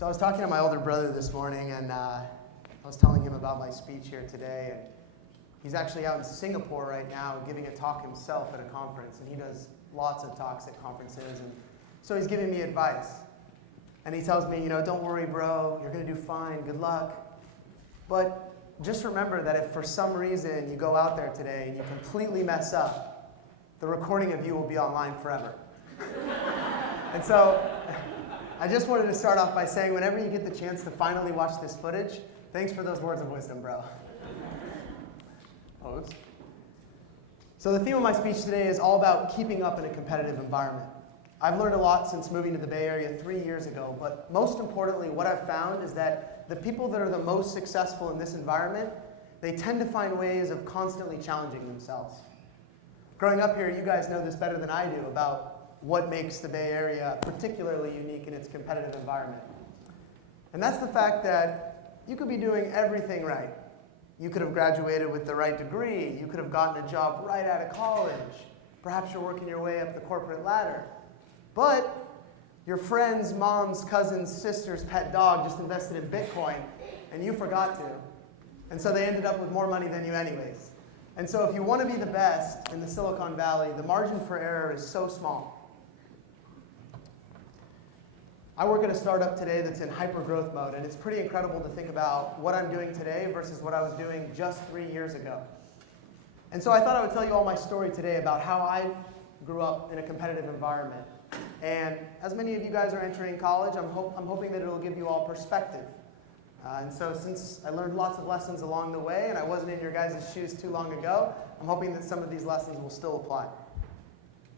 So I was talking to my older brother this morning, and I was telling him about my speech here today. And he's actually out in Singapore right now giving a talk himself at a conference, and he does lots of talks at conferences. And so he's giving me advice. And he tells me, don't worry, bro, you're going to do fine, good luck. But just remember that if for some reason you go out there today and you completely mess up, the recording of you will be online forever. And so I just wanted to start off by saying, whenever you get the chance to finally watch this footage, thanks for those words of wisdom, bro. Oh, oops. So the theme of my speech today is all about keeping up in a competitive environment. I've learned a lot since moving to the Bay Area 3 years ago, but most importantly, what I've found is that the people that are the most successful in this environment, they tend to find ways of constantly challenging themselves. Growing up here, you guys know this better than I do about what makes the Bay Area particularly unique in its competitive environment. And that's the fact that you could be doing everything right. You could have graduated with the right degree. You could have gotten a job right out of college. Perhaps you're working your way up the corporate ladder. But your friend's mom's cousin's sister's pet dog just invested in Bitcoin, and you forgot to. And so they ended up with more money than you anyways. And so if you want to be the best in the Silicon Valley, the margin for error is so small. I work at a startup today that's in hyper-growth mode, and it's pretty incredible to think about what I'm doing today versus what I was doing just 3 years ago. And so I thought I would tell you all my story today about how I grew up in a competitive environment. And as many of you guys are entering college, I'm hoping that it'll give you all perspective. And so since I learned lots of lessons along the way, and I wasn't in your guys' shoes too long ago, I'm hoping that some of these lessons will still apply.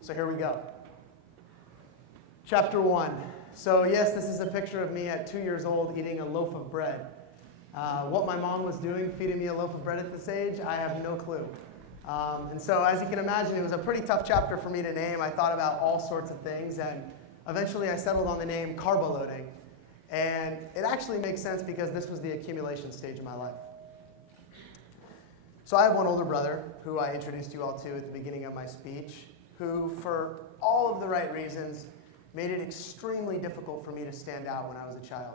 So here we go. Chapter 1. So yes, this is a picture of me at 2 years old eating a loaf of bread. What my mom was doing, feeding me a loaf of bread at this age, I have no clue. And so as you can imagine, it was a pretty tough chapter for me to name. I thought about all sorts of things, and eventually I settled on the name Carbo loading. And it actually makes sense because this was the accumulation stage of my life. So I have one older brother, who I introduced you all to at the beginning of my speech, who, for all of the right reasons, made it extremely difficult for me to stand out when I was a child.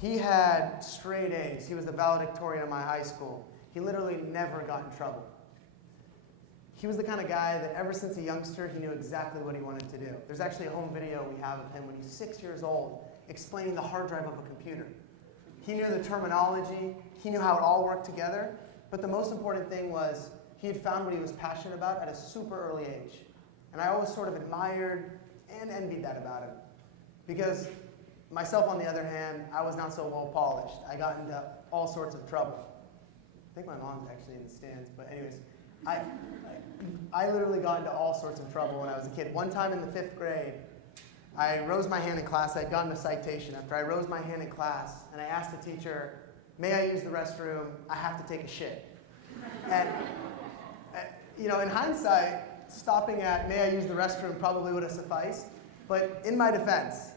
He had straight A's. He was the valedictorian of my high school. He literally never got in trouble. He was the kind of guy that ever since a youngster, he knew exactly what he wanted to do. There's actually a home video we have of him when he's 6 years old explaining the hard drive of a computer. He knew the terminology. He knew how it all worked together. But the most important thing was he had found what he was passionate about at a super early age. And I always sort of admired and envied that about him. Because myself, on the other hand, I was not so well polished. I got into all sorts of trouble. I think my mom's actually in the stands, but anyways, I literally got into all sorts of trouble when I was a kid. One time in the 5th grade, I rose my hand in class. I'd gotten a citation. After I rose my hand in class, and I asked the teacher, "May I use the restroom? I have to take a shit." And in hindsight, stopping at "may I use the restroom" probably would have sufficed. But in my defense,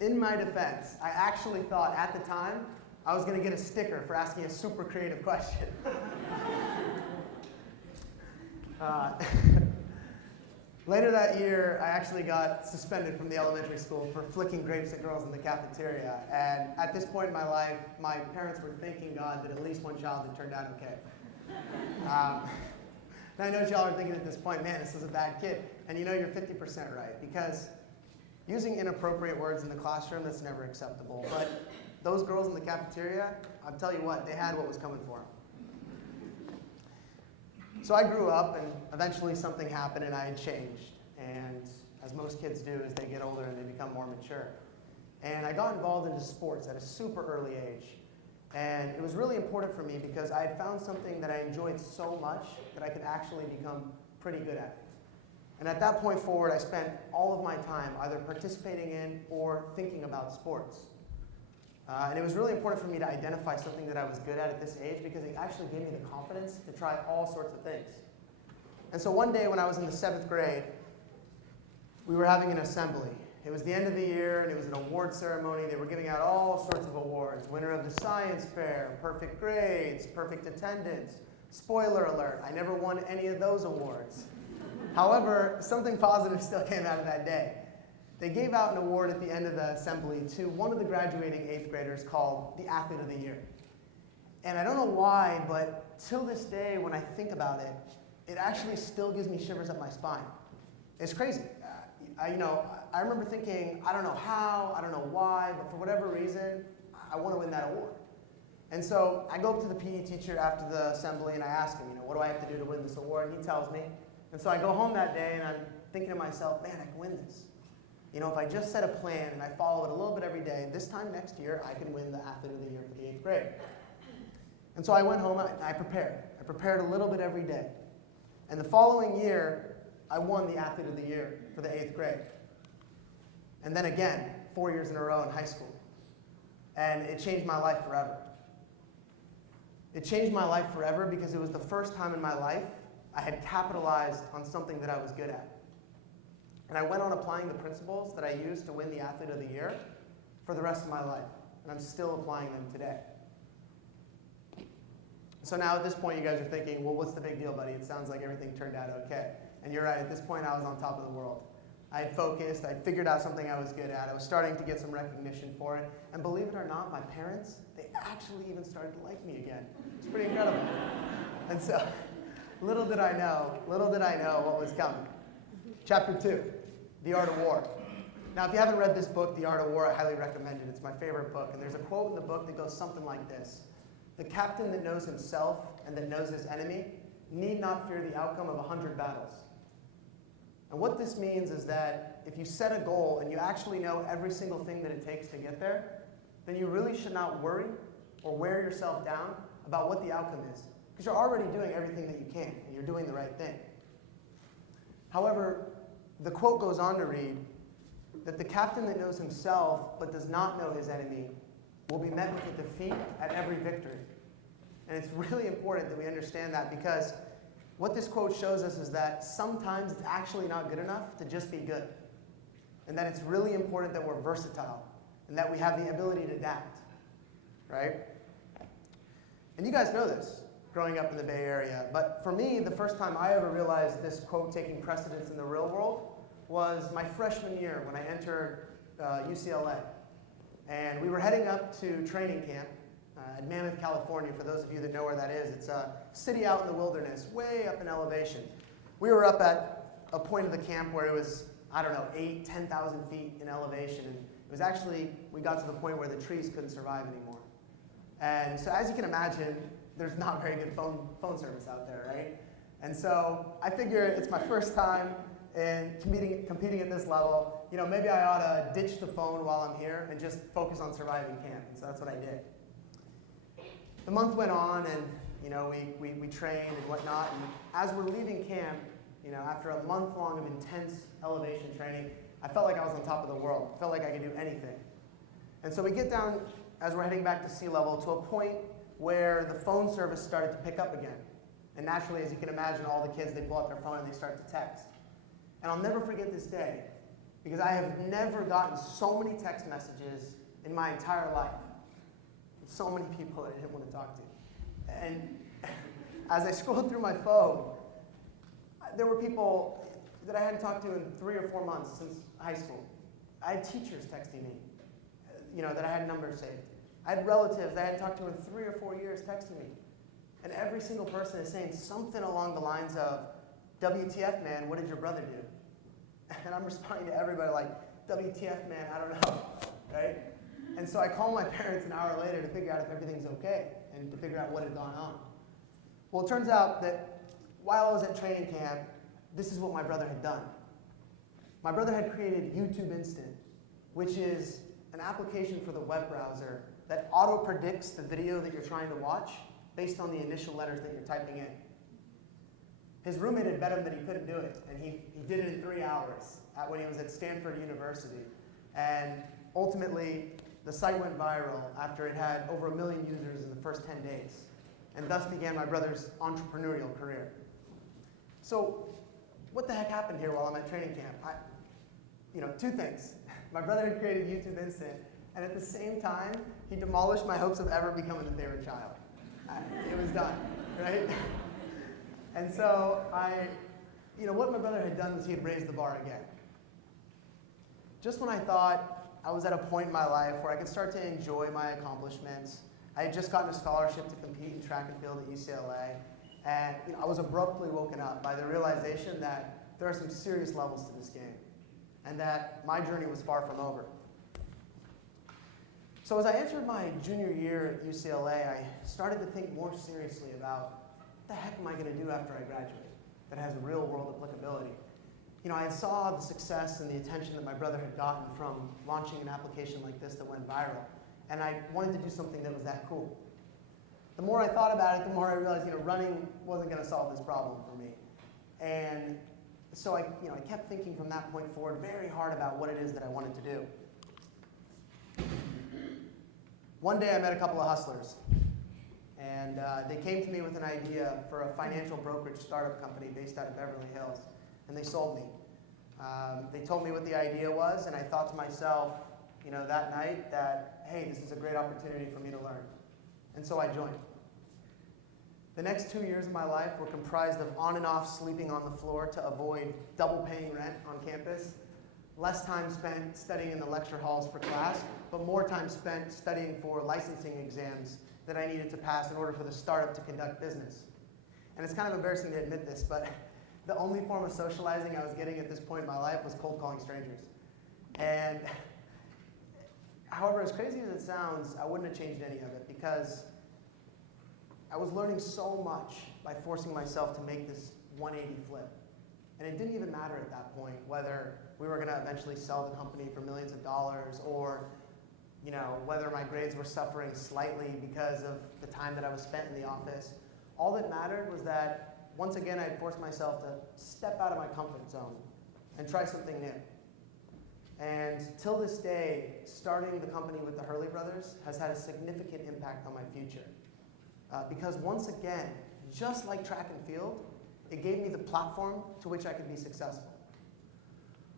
I actually thought at the time I was going to get a sticker for asking a super creative question. Later that year, I actually got suspended from the elementary school for flicking grapes at girls in the cafeteria. And at this point in my life, my parents were thanking God that at least one child had turned out okay. And I know y'all are thinking at this point, man, this is a bad kid. And you're 50% right, because using inappropriate words in the classroom, that's never acceptable. But those girls in the cafeteria, I'll tell you what, they had what was coming for them. So I grew up, and eventually something happened, and I had changed. And as most kids do as they get older and they become more mature. And I got involved into sports at a super early age. And it was really important for me because I had found something that I enjoyed so much that I could actually become pretty good at it. And at that point forward, I spent all of my time either participating in or thinking about sports. And it was really important for me to identify something that I was good at this age because it actually gave me the confidence to try all sorts of things. And so one day when I was in the 7th grade, we were having an assembly. It was the end of the year, and it was an award ceremony. They were giving out all sorts of awards. Winner of the science fair, perfect grades, perfect attendance. Spoiler alert, I never won any of those awards. However, something positive still came out of that day. they gave out an award at the end of the assembly to one of the graduating 8th graders called the Athlete of the Year. And I don't know why, but till this day, when I think about it, it actually still gives me shivers up my spine. It's crazy. I remember thinking, I don't know how, I don't know why, but for whatever reason, I want to win that award. And so I go up to the PE teacher after the assembly and I ask him, what do I have to do to win this award? And he tells me. And so I go home that day and I'm thinking to myself, man, I can win this. If I just set a plan and I follow it a little bit every day, this time next year, I can win the Athlete of the Year for the 8th grade. And so I went home and I prepared. I prepared a little bit every day. And the following year, I won the Athlete of the Year for the 8th grade. And then again, 4 years in a row in high school. And it changed my life forever. It changed my life forever because it was the first time in my life I had capitalized on something that I was good at. And I went on applying the principles that I used to win the Athlete of the Year for the rest of my life. And I'm still applying them today. So now at this point, you guys are thinking, well, what's the big deal, buddy? It sounds like everything turned out okay. And you're right, at this point, I was on top of the world. I had focused, I'd figured out something I was good at, I was starting to get some recognition for it, and believe it or not, my parents, they actually even started to like me again. It's pretty incredible. And so, little did I know what was coming. Chapter 2, The Art of War. Now, if you haven't read this book, The Art of War, I highly recommend it. It's my favorite book, and there's a quote in the book that goes something like this. The captain that knows himself and that knows his enemy need not fear the outcome of 100 battles. And what this means is that if you set a goal and you actually know every single thing that it takes to get there, then you really should not worry or wear yourself down about what the outcome is. Because you're already doing everything that you can, and you're doing the right thing. However, the quote goes on to read that the captain that knows himself but does not know his enemy will be met with a defeat at every victory. And it's really important that we understand that because what this quote shows us is that sometimes it's actually not good enough to just be good. And that it's really important that we're versatile and that we have the ability to adapt, right? And you guys know this, growing up in the Bay Area. But for me, the first time I ever realized this quote taking precedence in the real world was my freshman year when I entered UCLA. And we were heading up to training camp at Mammoth, California. For those of you that know where that is, it's a city out in the wilderness, way up in elevation. We were up at a point of the camp where it was, 8,000, 10,000 feet in elevation. And it was actually, we got to the point where the trees couldn't survive anymore. And so as you can imagine, there's not very good phone service out there, right? And so I figure it's my first time in competing at this level. Maybe I ought to ditch the phone while I'm here and just focus on surviving camp. And so that's what I did. The month went on, and we trained and whatnot. And as we're leaving camp, after a month long of intense elevation training, I felt like I was on top of the world. I felt like I could do anything. And so we get down, as we're heading back to sea level, to a point where the phone service started to pick up again. And naturally, as you can imagine, all the kids, they pull out their phone and they start to text. And I'll never forget this day, because I have never gotten so many text messages in my entire life. So many people that I didn't want to talk to. And as I scrolled through my phone, there were people that I hadn't talked to in 3 or 4 months since high school. I had teachers texting me, that I had numbers saved. I had relatives that I hadn't talked to in 3 or 4 years texting me. And every single person is saying something along the lines of, WTF, man, what did your brother do? And I'm responding to everybody like, WTF, man, I don't know, right? And so I called my parents an hour later to figure out if everything's okay and to figure out what had gone on. Well, it turns out that while I was at training camp, this is what my brother had done. My brother had created YouTube Instant, which is an application for the web browser that auto-predicts the video that you're trying to watch based on the initial letters that you're typing in. His roommate had bet him that he couldn't do it, and he did it in 3 hours when he was at Stanford University. And ultimately, the site went viral after it had over 1 million users in the first 10 days. And thus began my brother's entrepreneurial career. So what the heck happened here while I'm at training camp? Two things. My brother had created YouTube Instant, and at the same time, he demolished my hopes of ever becoming the favorite child. It was done, right? And so what my brother had done was he had raised the bar again. just when I thought I was at a point in my life where I could start to enjoy my accomplishments, I had just gotten a scholarship to compete in track and field at UCLA, and I was abruptly woken up by the realization that there are some serious levels to this game, and that my journey was far from over. So as I entered my junior year at UCLA, I started to think more seriously about what the heck am I going to do after I graduate that has real world applicability. I saw the success and the attention that my brother had gotten from launching an application like this that went viral, and I wanted to do something that was that cool. The more I thought about it, the more I realized, running wasn't going to solve this problem for me. And so I kept thinking from that point forward very hard about what it is that I wanted to do. One day I met a couple of hustlers, and they came to me with an idea for a financial brokerage startup company based out of Beverly Hills, and they sold me. They told me what the idea was, and I thought to myself, that night that, hey, this is a great opportunity for me to learn. And so I joined. The next 2 years of my life were comprised of on and off sleeping on the floor to avoid double paying rent on campus, less time spent studying in the lecture halls for class, but more time spent studying for licensing exams that I needed to pass in order for the startup to conduct business. And it's kind of embarrassing to admit this, but the only form of socializing I was getting at this point in my life was cold calling strangers. And however, as crazy as it sounds, I wouldn't have changed any of it because I was learning so much by forcing myself to make this 180 flip. And it didn't even matter at that point whether we were going to eventually sell the company for millions of dollars or whether my grades were suffering slightly because of the time that I was spent in the office. All that mattered was that once again I had forced myself to step out of my comfort zone and try something new. And till this day, starting the company with the Hurley brothers has had a significant impact on my future. Because once again, just like track and field, it gave me the platform to which I could be successful.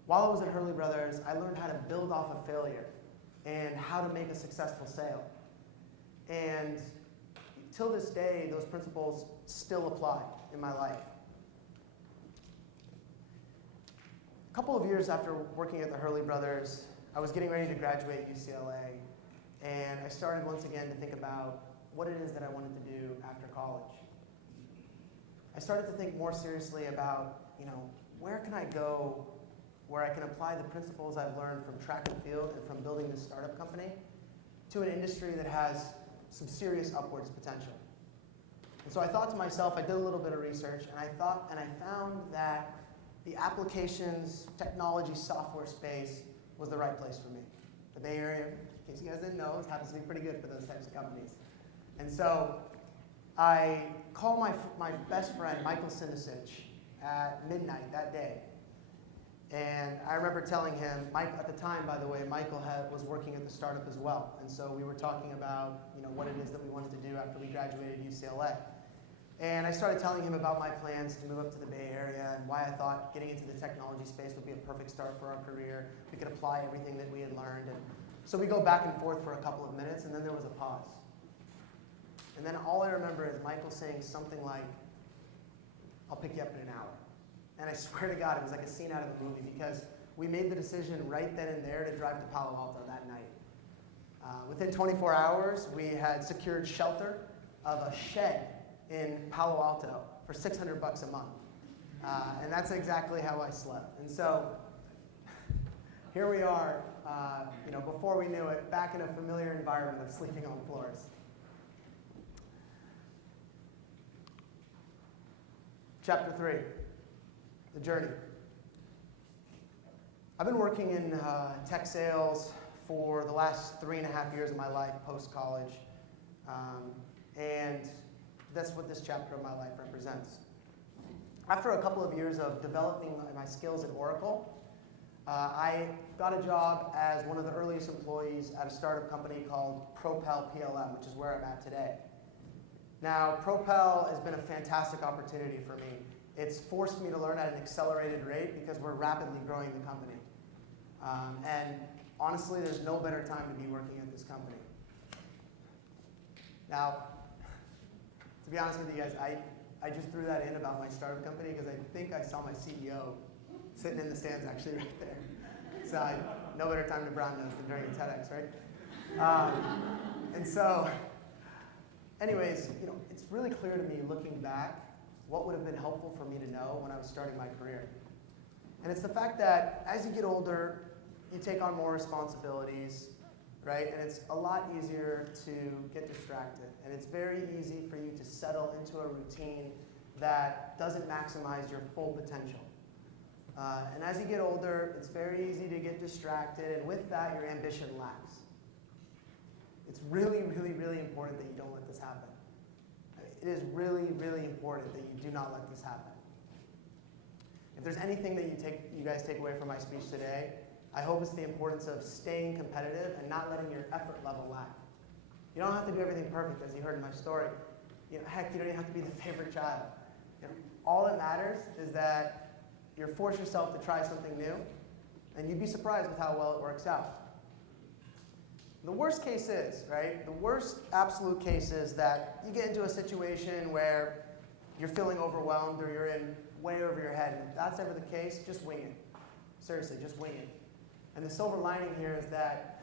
While I was at Hurley Brothers, I learned how to build off of failure and how to make a successful sale. And till this day, those principles still apply in my life. A couple of years after working at the Hurley Brothers, I was getting ready to graduate UCLA, and I started once again to think about what it is that I wanted to do after college. I started to think more seriously about, where can I go where I can apply the principles I've learned from track and field and from building this startup company to an industry that has some serious upwards potential. And so I thought to myself, I did a little bit of research, and I found that the applications, technology, software space was the right place for me. The Bay Area, in case you guys didn't know, happens to be pretty good for those types of companies. And so I called my best friend, Michael Sinisich, at midnight that day. And I remember telling him, at the time, by the way, Michael was working at the startup as well. And so we were talking about what it is that we wanted to do after we graduated UCLA. And I started telling him about my plans to move up to the Bay Area and why I thought getting into the technology space would be a perfect start for our career. We could apply everything that we had learned. And so we go back and forth for a couple of minutes, and then there was a pause. And then all I remember is Michael saying something like, "I'll pick you up in an hour." And I swear to God, it was like a scene out of a movie because we made the decision right then and there to drive to Palo Alto that night. Within 24 hours, we had secured shelter of a shed in Palo Alto for $600 a month. And that's exactly how I slept. And so here we are, before we knew it, back in a familiar environment of sleeping on floors. Chapter 3, the journey. I've been working in tech sales for the last 3.5 years of my life post-college, and that's what this chapter of my life represents. After a couple of years of developing my skills at Oracle, I got a job as one of the earliest employees at a startup company called Propel PLM, which is where I'm at today. Now, Propel has been a fantastic opportunity for me. It's forced me to learn at an accelerated rate because we're rapidly growing the company. And honestly, there's no better time to be working at this company. Now, to be honest with you guys, I just threw that in about my startup company because I think I saw my CEO sitting in the stands actually right there. So no better time to brown nose than during a TEDx, right? And so, anyways, it's really clear to me looking back what would have been helpful for me to know when I was starting my career. And it's the fact that as you get older, you take on more responsibilities, right? And it's a lot easier to get distracted. And it's very easy for you to settle into a routine that doesn't maximize your full potential. And as you get older, it's very easy to get distracted, and with that, your ambition lacks. It's really, really, really important that you don't let this happen. It is really, really important that you do not let this happen. If there's anything that you guys take away from my speech today, I hope it's the importance of staying competitive and not letting your effort level lack. You don't have to do everything perfect, as you heard in my story. Heck, you don't even have to be the favorite child. All that matters is that you force yourself to try something new, and you'd be surprised with how well it works out. The worst case is, right? The worst absolute case is that you get into a situation where you're feeling overwhelmed or you're in way over your head. And if that's ever the case, just wing it. Seriously, just wing it. And the silver lining here is that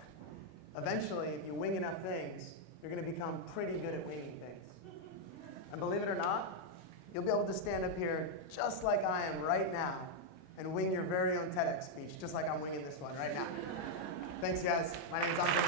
eventually, if you wing enough things, you're going to become pretty good at winging things. And believe it or not, you'll be able to stand up here just like I am right now and wing your very own TEDx speech, just like I'm winging this one right now. Thanks, guys. My name is Amjed.